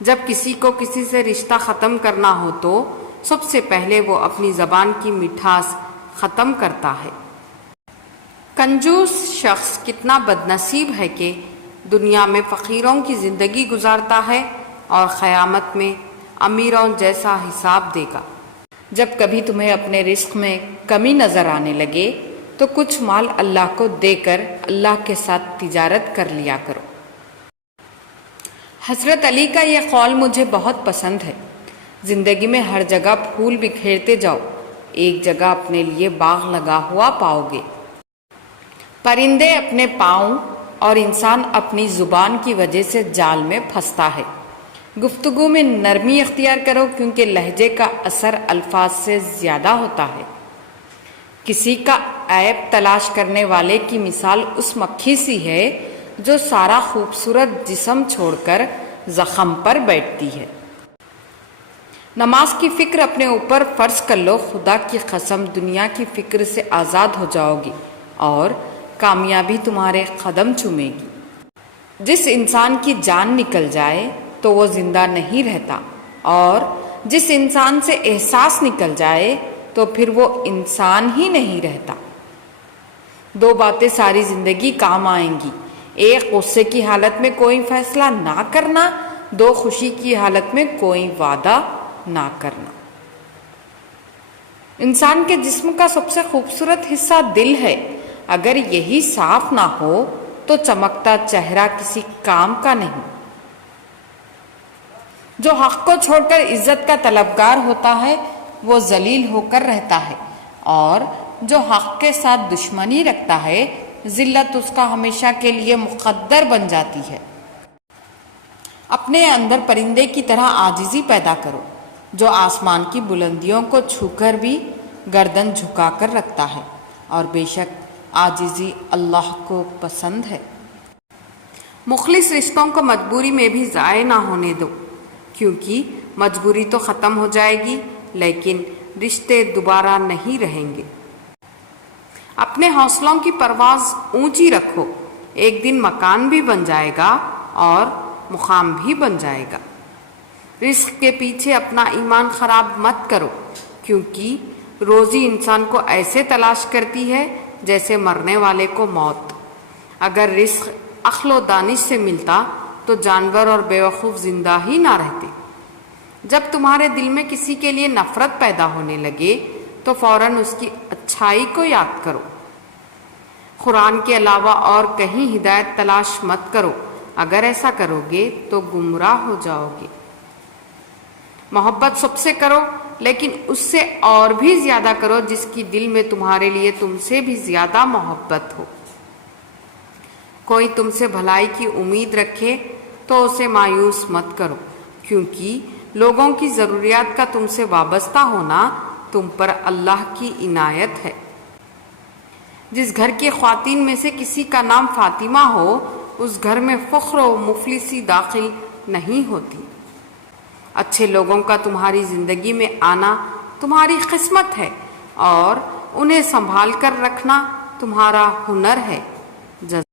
جب کسی کو کسی سے رشتہ ختم کرنا ہو تو سب سے پہلے وہ اپنی زبان کی مٹھاس ختم کرتا ہے۔ کنجوس شخص کتنا بد نصیب ہے کہ دنیا میں فقیروں کی زندگی گزارتا ہے اور قیامت میں امیروں جیسا حساب دے گا۔ جب کبھی تمہیں اپنے رزق میں کمی نظر آنے لگے تو کچھ مال اللہ کو دے کر اللہ کے ساتھ تجارت کر لیا کرو۔ حضرت علی کا یہ قول مجھے بہت پسند ہے۔ زندگی میں ہر جگہ پھول بکھیرتے جاؤ، ایک جگہ اپنے لیے باغ لگا ہوا پاؤ گے۔ پرندے اپنے پاؤں اور انسان اپنی زبان کی وجہ سے جال میں پھنستا ہے۔ گفتگو میں نرمی اختیار کرو کیونکہ لہجے کا اثر الفاظ سے زیادہ ہوتا ہے۔ کسی کا عیب تلاش کرنے والے کی مثال اس مکھی سی ہے جو سارا خوبصورت جسم چھوڑ کر زخم پر بیٹھتی ہے۔ نماز کی فکر اپنے اوپر فرض کر لو، خدا کی قسم دنیا کی فکر سے آزاد ہو جاؤ گی اور کامیابی تمہارے قدم چومے گی۔ جس انسان کی جان نکل جائے تو وہ زندہ نہیں رہتا، اور جس انسان سے احساس نکل جائے تو پھر وہ انسان ہی نہیں رہتا۔ دو باتیں ساری زندگی کام آئیں گی، ایک غصے کی حالت میں کوئی فیصلہ نہ کرنا، دو خوشی کی حالت میں کوئی وعدہ نہ کرنا۔ انسان کے جسم کا سب سے خوبصورت حصہ دل ہے، اگر یہی صاف نہ ہو تو چمکتا چہرہ کسی کام کا نہیں۔ جو حق کو چھوڑ کر عزت کا طلبگار ہوتا ہے وہ ذلیل ہو کر رہتا ہے، اور جو حق کے ساتھ دشمنی رکھتا ہے ذلت اس کا ہمیشہ کے لیے مقدر بن جاتی ہے۔ اپنے اندر پرندے کی طرح عاجزی پیدا کرو جو آسمان کی بلندیوں کو چھو کر بھی گردن جھکا کر رکھتا ہے، اور بے شک عاجزی اللہ کو پسند ہے۔ مخلص رشتوں کو مجبوری میں بھی ضائع نہ ہونے دو، کیونکہ مجبوری تو ختم ہو جائے گی لیکن رشتے دوبارہ نہیں رہیں گے۔ اپنے حوصلوں کی پرواز اونچی رکھو، ایک دن مکان بھی بن جائے گا اور مقام بھی بن جائے گا۔ رزق کے پیچھے اپنا ایمان خراب مت کرو، کیونکہ روزی انسان کو ایسے تلاش کرتی ہے جیسے مرنے والے کو موت۔ اگر رزق عقل و دانش سے ملتا تو جانور اور بیوقوف زندہ ہی نہ رہتے۔ جب تمہارے دل میں کسی کے لیے نفرت پیدا ہونے لگے تو فوراً اس کی اچھائی کو یاد کرو۔ قرآن کے علاوہ اور کہیں ہدایت تلاش مت کرو، اگر ایسا کرو گے تو گمراہ ہو جاؤ گے۔ محبت سب سے کرو، لیکن اس سے اور بھی زیادہ کرو جس کی دل میں تمہارے لیے تم سے بھی زیادہ محبت ہو۔ کوئی تم سے بھلائی کی امید رکھے تو اسے مایوس مت کرو، کیونکہ لوگوں کی ضروریات کا تم سے وابستہ ہونا تم پر اللہ کی عنایت ہے۔ جس گھر کی خواتین میں سے کسی کا نام فاطمہ ہو اس گھر میں فخر و مفلسی داخل نہیں ہوتی۔ اچھے لوگوں کا تمہاری زندگی میں آنا تمہاری قسمت ہے اور انہیں سنبھال کر رکھنا تمہارا ہنر ہے۔